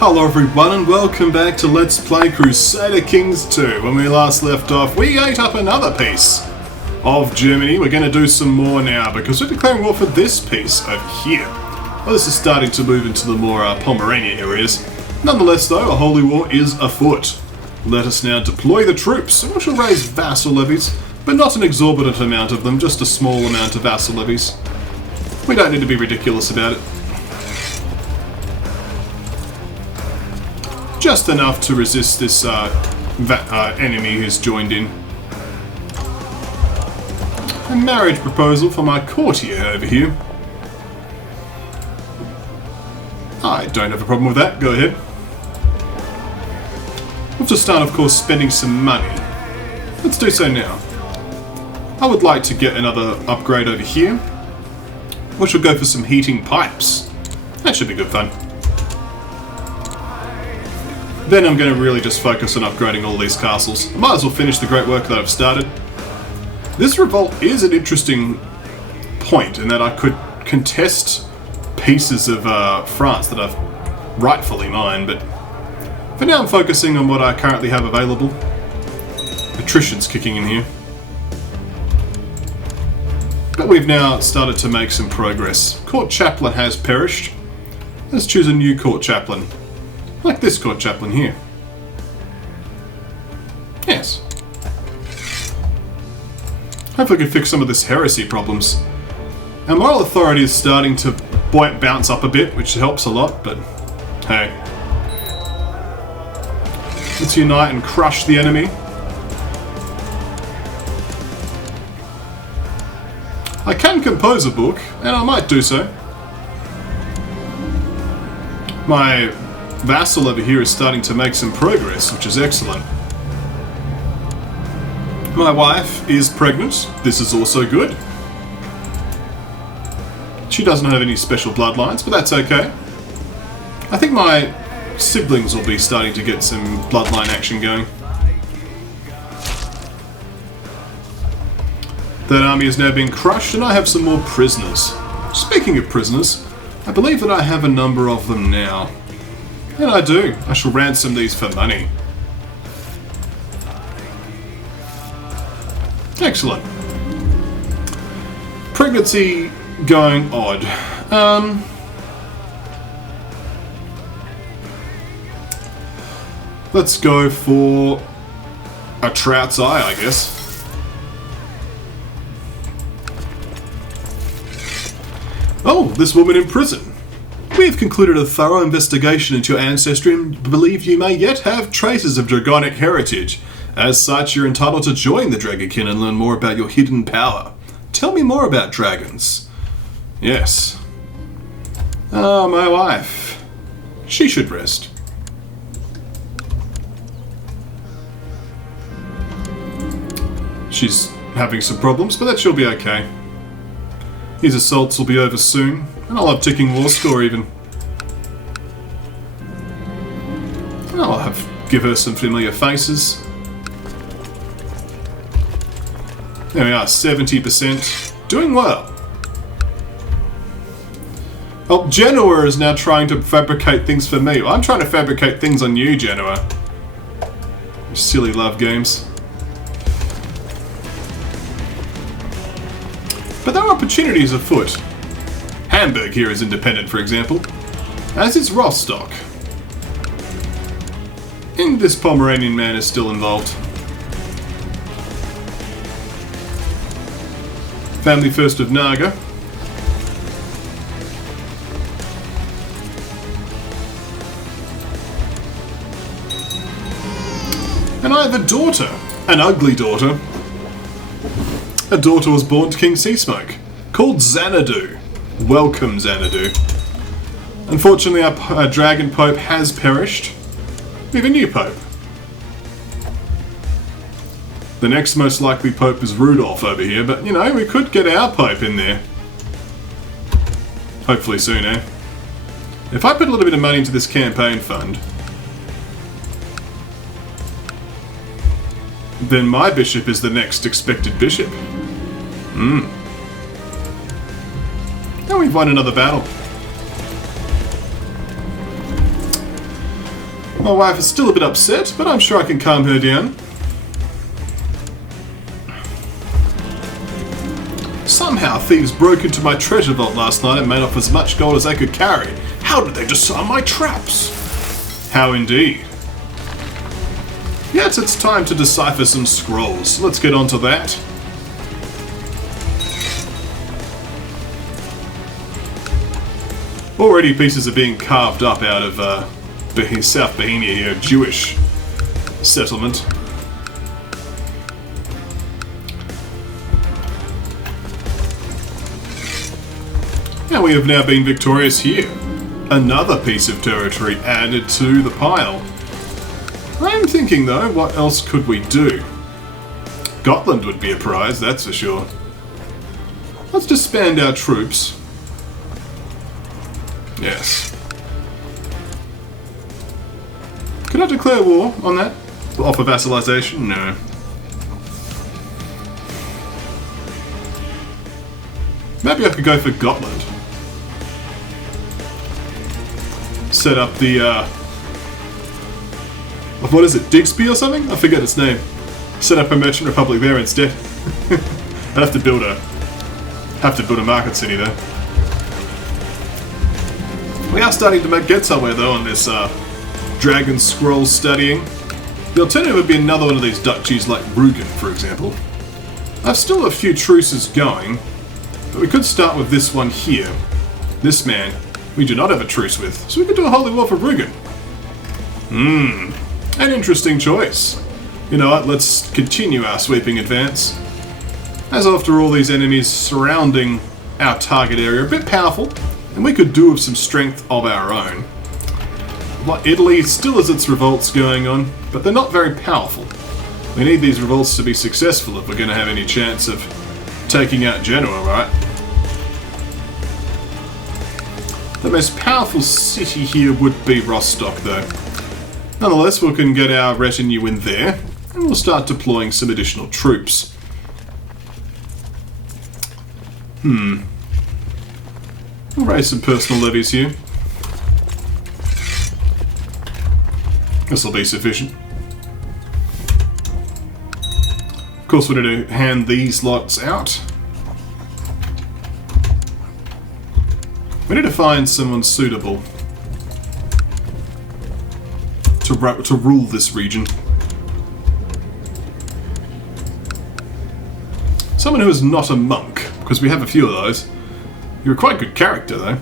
Hello everyone and welcome back to Let's Play Crusader Kings 2. When we last left off, we ate up another piece of Germany. We're going to do some more now because we're declaring war for this piece over here. Well, this is starting to move into the more Pomerania areas. Nonetheless though, a holy war is afoot. Let us now deploy the troops, which will raise vassal levies, but not an exorbitant amount of them, just a small amount of vassal levies. We don't need to be ridiculous about it. Just enough to resist this enemy who's joined in. A marriage proposal for my courtier over here. I don't have a problem with that, go ahead. We'll have to start, of course, spending some money. Let's do so now. I would like to get another upgrade over here, which will go for some heating pipes. That should be good fun. Then I'm going to really just focus on upgrading all these castles. I might as well finish the great work that I've started. This revolt is an interesting point in that I could contest pieces of France that I've rightfully mine, but for now I'm focusing on what I currently have available. Attrition's kicking in here. But we've now started to make some progress. Court chaplain has perished. Let's choose a new court chaplain. Like this court chaplain here. Yes. Hopefully we can fix some of this heresy problems. Our moral authority is starting to bounce up a bit, which helps a lot, but hey. Let's unite and crush the enemy. I can compose a book, and I might do so. My vassal over here is starting to make some progress, which is excellent. My wife is pregnant. This is also good. She doesn't have any special bloodlines, but that's okay. I think my siblings will be starting to get some bloodline action going. That army is now being crushed, and I have some more prisoners. Speaking of prisoners, I believe that I have a number of them now. And I do. I shall ransom these for money. Excellent. Pregnancy going odd. Let's go for a trout's eye, I guess. Oh, this woman in prison. We have concluded a thorough investigation into your ancestry and believe you may yet have traces of Dragonic heritage. As such, you're entitled to join the Dragonkin and learn more about your hidden power. Tell me more about dragons. Yes. Ah, my wife. She should rest. She's having some problems, but that she'll be okay. His assaults will be over soon. And I'll have ticking war score even. I'll give her some familiar faces. There we are, 70%. Doing well. Oh, Genoa is now trying to fabricate things for me. I'm trying to fabricate things on you, Genoa. You silly love games. But there are opportunities afoot. Hamburg here is independent, for example, as is Rostock. And this Pomeranian man is still involved. Family first of Naga. And I have a daughter, an ugly daughter. A daughter was born to King Seasmoke, called Xanadu. Welcome, Xanadu. Unfortunately, our dragon pope has perished. We have a new pope. The next most likely pope is Rudolph over here, but you know, we could get our pope in there. Hopefully soon, eh? If I put a little bit of money into this campaign fund, then my bishop is the next expected bishop. And we've won another battle. My wife is still a bit upset, but I'm sure I can calm her down. Somehow thieves broke into my treasure vault last night and made off as much gold as they could carry. How did they disarm my traps? How indeed. Yes, it's time to decipher some scrolls. Let's get on to that. Already pieces are being carved up out of South Bohemia here, Jewish settlement. And we have now been victorious here. Another piece of territory added to the pile. I'm thinking though, what else could we do? Gotland would be a prize, that's for sure. Let's disband our troops. Yes. Could I declare war on that? Offer vassalization? No. Maybe I could go for Gotland. Set up the, what is it, Digsby or something? I forget its name. Set up a merchant republic there instead. I'd have to build a market city though. We are starting to get somewhere though on this Dragon Scroll studying. The alternative would be another one of these duchies like Rugen, for example. I've still a few truces going, but we could start with this one here. This man, we do not have a truce with, so we could do a holy war for Rugen. An interesting choice. You know what, let's continue our sweeping advance. As after all, these enemies surrounding our target area are a bit powerful, and we could do with some strength of our own. Like Italy still has its revolts going on, but they're not very powerful. We need these revolts to be successful if we're going to have any chance of taking out Genoa, right? The most powerful city here would be Rostock, though. Nonetheless, we can get our retinue in there, and we'll start deploying some additional troops. We'll raise some personal levies here. This'll be sufficient. Of course, we need to hand these lots out. We need to find someone suitable to rule this region. Someone who is not a monk, because we have a few of those. You're a quite good character, though.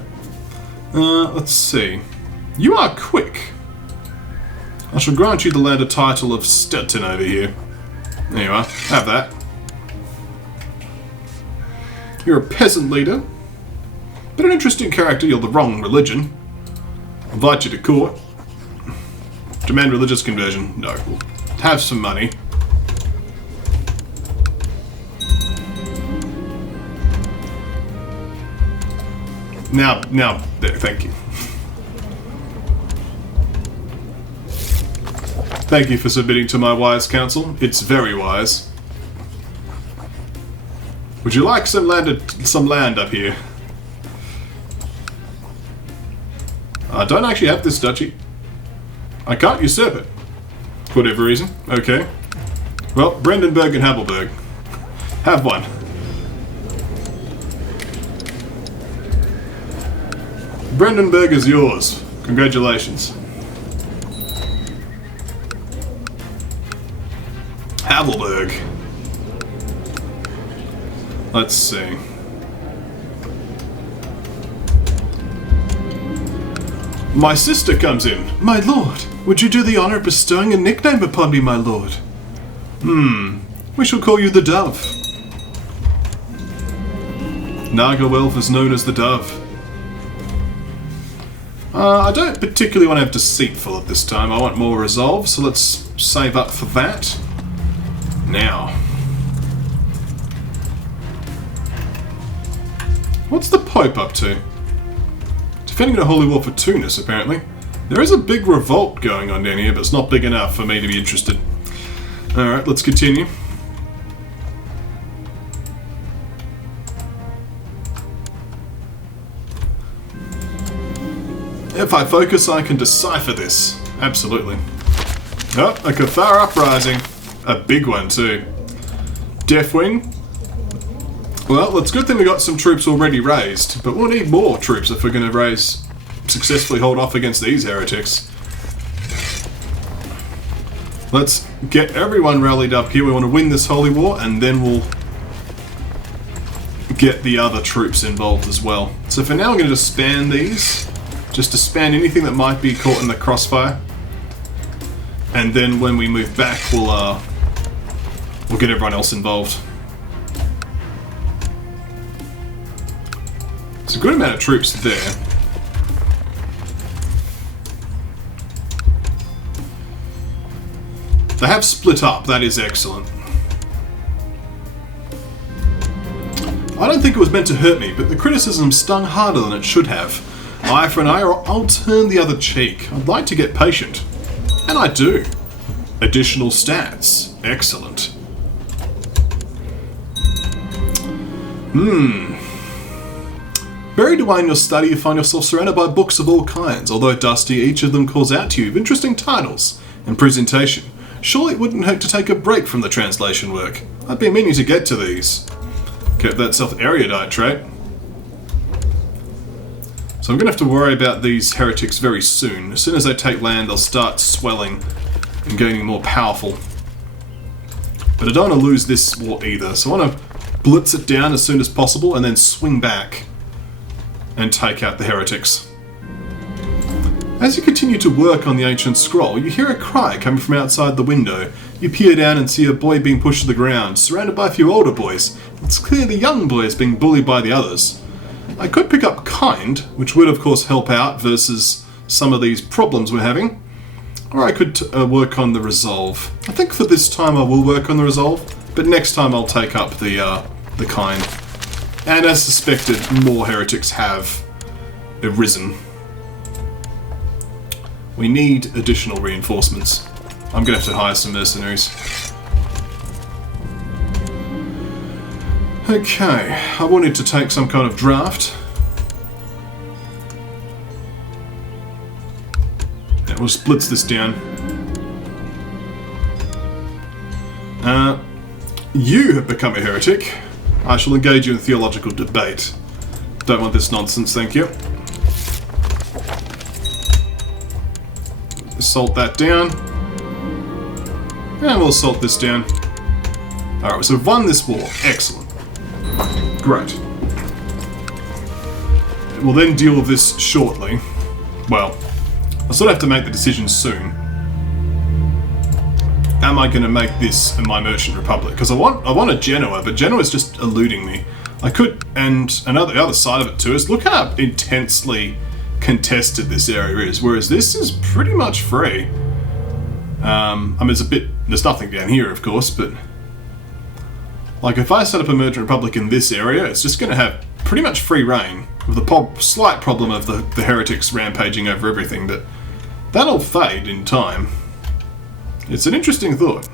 Let's see. You are quick. I shall grant you the latter title of Stettin over here. There you are. Have that. You're a peasant leader, but an interesting character. You're the wrong religion. Invite you to court. Demand religious conversion. No. Have some money. Now, there, thank you. Thank you for submitting to my wise counsel. It's very wise. Would you like some land up here? I don't actually have this duchy. I can't usurp it. For whatever reason. Okay. Well, Brandenburg and Havelberg. Have one. Brandenburg is yours. Congratulations. Havelberg. Let's see. My sister comes in. My lord, would you do the honor of bestowing a nickname upon me, my lord? We shall call you the Dove. Nagarwelf is known as the Dove. I don't particularly want to have Deceitful at this time. I want more Resolve, so let's save up for that. Now. What's the Pope up to? Defending a holy war for Tunis, apparently. There is a big revolt going on down here, but it's not big enough for me to be interested. Alright, let's continue. If I focus, I can decipher this. absolutely. Oh, a Cathar uprising. A big one too. Deathwing. Well, it's a good thing we got some troops already raised, but we'll need more troops if we're going to successfully hold off against these heretics. Let's get everyone rallied up here. We want to win this holy war, and then we'll get the other troops involved as well. So for now, we're going to disband these, just disband anything that might be caught in the crossfire, and then when we move back, we'll get everyone else involved. It's a good amount of troops there. They have split up, that is excellent. I don't think it was meant to hurt me, but the criticism stung harder than it should have. Eye for an eye, or I'll turn the other cheek. I'd like to get patient. And I do. Additional stats. Excellent. Buried away in your study, you find yourself surrounded by books of all kinds. Although dusty, each of them calls out to you with interesting titles and presentation. Surely it wouldn't hurt to take a break from the translation work. I've been meaning to get to these. Kept that self-erudite trait. So I'm going to have to worry about these heretics very soon. As soon as they take land, they'll start swelling and getting more powerful. But I don't want to lose this war either, so I want to blitz it down as soon as possible and then swing back and take out the heretics. As you continue to work on the ancient scroll, you hear a cry coming from outside the window. You peer down and see a boy being pushed to the ground, surrounded by a few older boys. It's clear the young boy is being bullied by the others. I could pick up kind, which would of course help out versus some of these problems we're having. Or I could work on the resolve. I think for this time I will work on the resolve, but next time I'll take up the kind. And as suspected, more heretics have arisen. We need additional reinforcements. I'm going to have to hire some mercenaries. Okay, I wanted to take some kind of draft. Yeah, we'll split this down. You have become a heretic. I shall engage you in theological debate. Don't want this nonsense, thank you. Salt that down. And we'll salt this down. Alright, so we've won this war. Excellent. Great. We'll then deal with this shortly. Well, I sort of have to make the decision soon. Am I going to make this my merchant republic? Because I want a Genoa, but Genoa's just eluding me. I could, and the other side of it too is look how intensely contested this area is, whereas this is pretty much free. I mean, there's nothing down here, of course, but like if I set up a merchant republic in this area, it's just going to have pretty much free reign, with the slight problem of the heretics rampaging over everything, but that'll fade in time. It's an interesting thought.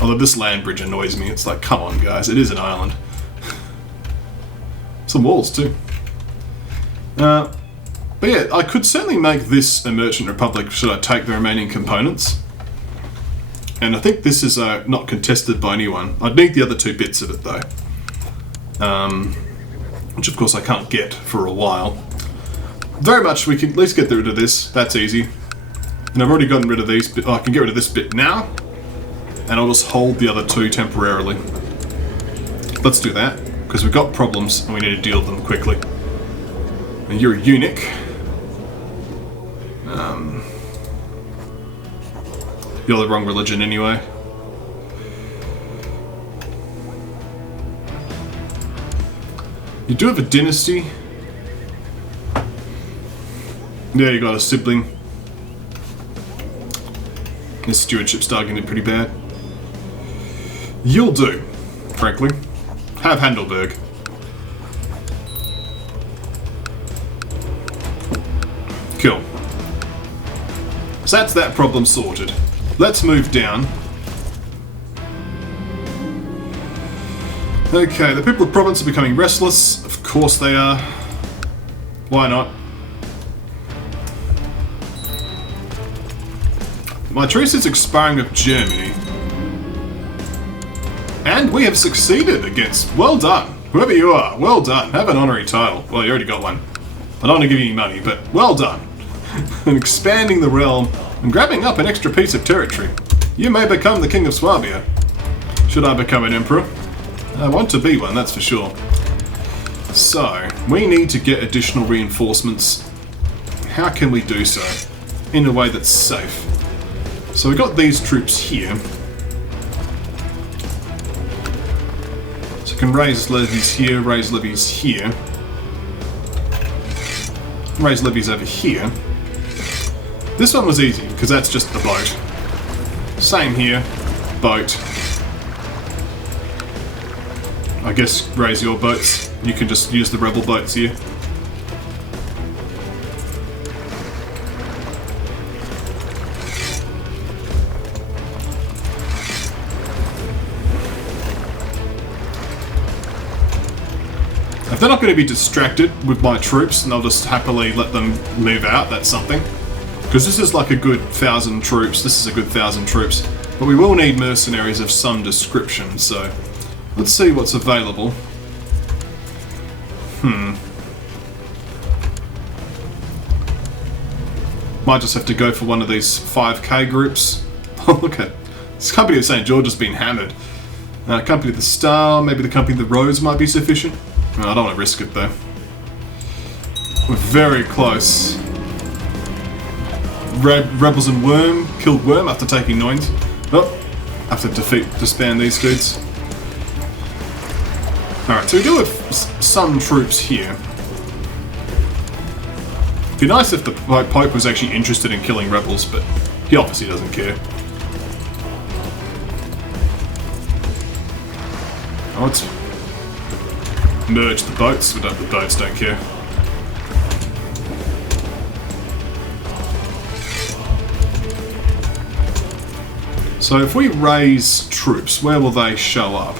Although this land bridge annoys me. It's like, come on guys, it is an island. Some walls too. But yeah, I could certainly make this a merchant republic should I take the remaining components. And I think this is not contested by anyone. I'd need the other two bits of it though. Which of course I can't get for a while. Very much we can at least get rid of this. That's easy. And I've already gotten rid of these, but I can get rid of this bit now. And I'll just hold the other two temporarily. Let's do that, because we've got problems and we need to deal with them quickly. And you're a eunuch. You're the wrong religion anyway. You do have a dynasty. Yeah, you got a sibling. His stewardship's starting to get pretty bad. You'll do, frankly. Have Heidelberg. Cool. So that's that problem sorted. Let's move down. Okay, the people of the province are becoming restless. Of course they are. Why not? My truce is expiring with Germany. And we have succeeded against... Well done. Whoever you are, well done. Have an honorary title. Well, you already got one. I don't want to give you any money, but well done. And expanding the realm and grabbing up an extra piece of territory. You may become the King of Swabia. Should I become an emperor? I want to be one, that's for sure. So, we need to get additional reinforcements. How can we do so? In a way that's safe. So we've got these troops here. So I can raise levies here, raise levies here. Raise levies over here. This one was easy, because that's just the boat. Same here. Boat. I guess raise your boats. You can just use the rebel boats here. If they're not going to be distracted with my troops, and I'll just happily let them move out, that's something. Because this is like a good 1,000 troops. This is a good 1,000 troops. But we will need mercenaries of some description, so... Let's see what's available. Might just have to go for one of these 5k groups. Oh, look at this company of St. George has been hammered. Company of the Star, maybe the Company of the Rose might be sufficient. No, I don't want to risk it though. We're very close. Rebels and Worm killed Worm after taking Noins. Oh, have to disband these dudes. Alright, so we do have some troops here. It'd be nice if the Pope was actually interested in killing rebels, but he obviously doesn't care. Oh, let's merge the boats. The boats don't care. So if we raise troops, where will they show up?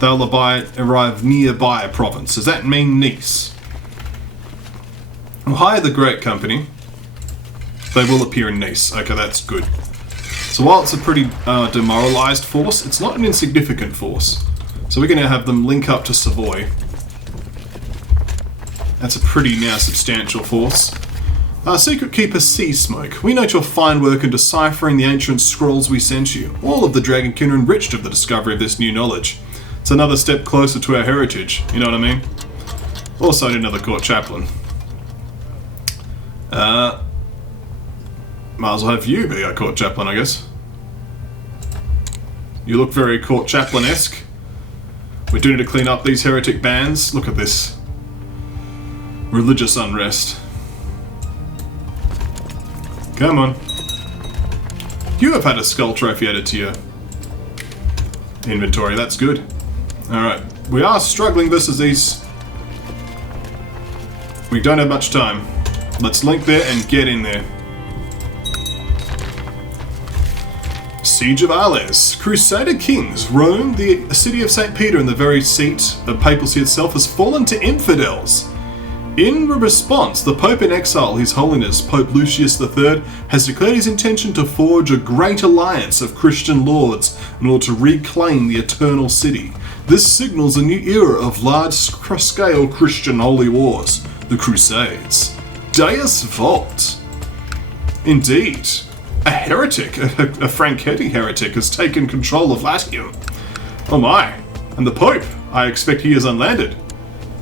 They'll arrive nearby a province. Does that mean Nice? We'll hire the Great Company. They will appear in Nice. Okay, that's good. So while it's a pretty demoralised force, it's not an insignificant force. So we're going to have them link up to Savoy. That's a pretty now substantial force. Secret Keeper Seasmoke. We note your fine work in deciphering the ancient scrolls we sent you. All of the Dragonkin are enriched of the discovery of this new knowledge. It's another step closer to our heritage, you know what I mean? Also, I need another court chaplain. Might as well have you be our court chaplain, I guess. You look very court chaplain-esque. We do need to clean up these heretic bands. Look at this. Religious unrest. Come on. You have had a skull trophy added to your inventory, that's good. Alright, we are struggling versus these. We don't have much time. Let's link there and get in there. Siege of Arles. Crusader kings. Rome, the city of St. Peter and the very seat of papacy itself, has fallen to infidels. In response, the Pope in exile, His Holiness Pope Lucius III, has declared his intention to forge a great alliance of Christian lords in order to reclaim the eternal city. This signals a new era of large-scale Christian holy wars, the Crusades. Deus Volt. Indeed. A heretic, a Franchetti heretic, has taken control of Latium. Oh my. And the Pope, I expect he is unlanded.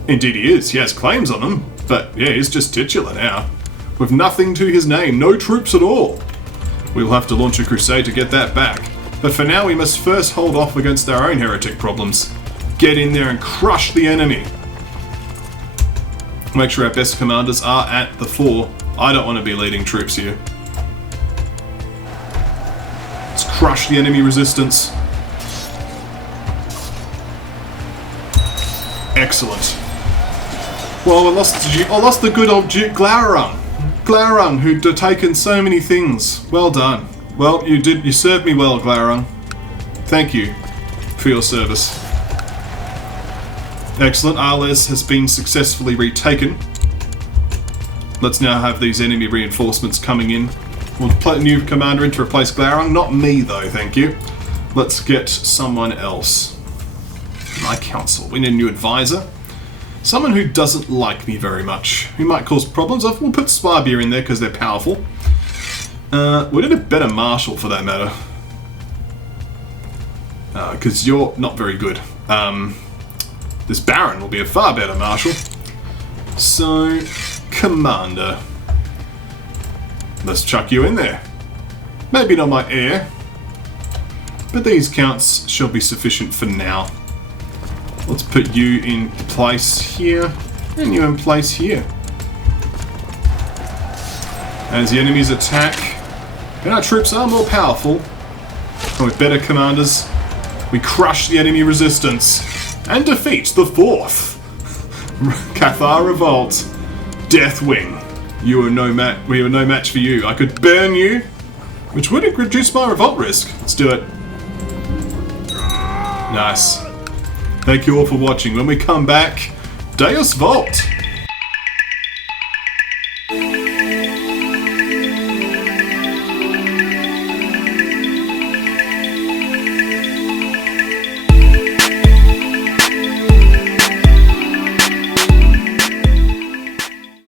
Indeed he is, he has claims on him, but yeah, he's just titular now. With nothing to his name, no troops at all. We'll have to launch a crusade to get that back. But for now we must first hold off against our own heretic problems. Get in there and crush the enemy. Make sure our best commanders are at the fore. I don't want to be leading troops here. Let's crush the enemy resistance. Excellent. Well, I lost the good old Duke Glaurung. Glaurung, who'd taken so many things. Well done. Well, you served me well, Glaurung. Thank you for your service. Excellent. Arles has been successfully retaken. Let's now have these enemy reinforcements coming in. We'll put a new commander in to replace Glaurung. Not me, though, thank you. Let's get someone else. My council. We need a new advisor. Someone who doesn't like me very much. Who might cause problems. We'll put Sparbeer in there because they're powerful. We need a better marshal for that matter. Because you're not very good. This Baron will be a far better marshal. So, commander. Let's chuck you in there. Maybe not my heir, but these counts shall be sufficient for now. Let's put you in place here, and you in place here. As the enemies attack, and our troops are more powerful, and with better commanders, we crush the enemy resistance and defeat the 4th Cathar Revolt. Deathwing. We are no match for you. I could burn you, which would reduce my revolt risk. Let's do it. Nice. Thank you all for watching. When we come back, Deus Volt.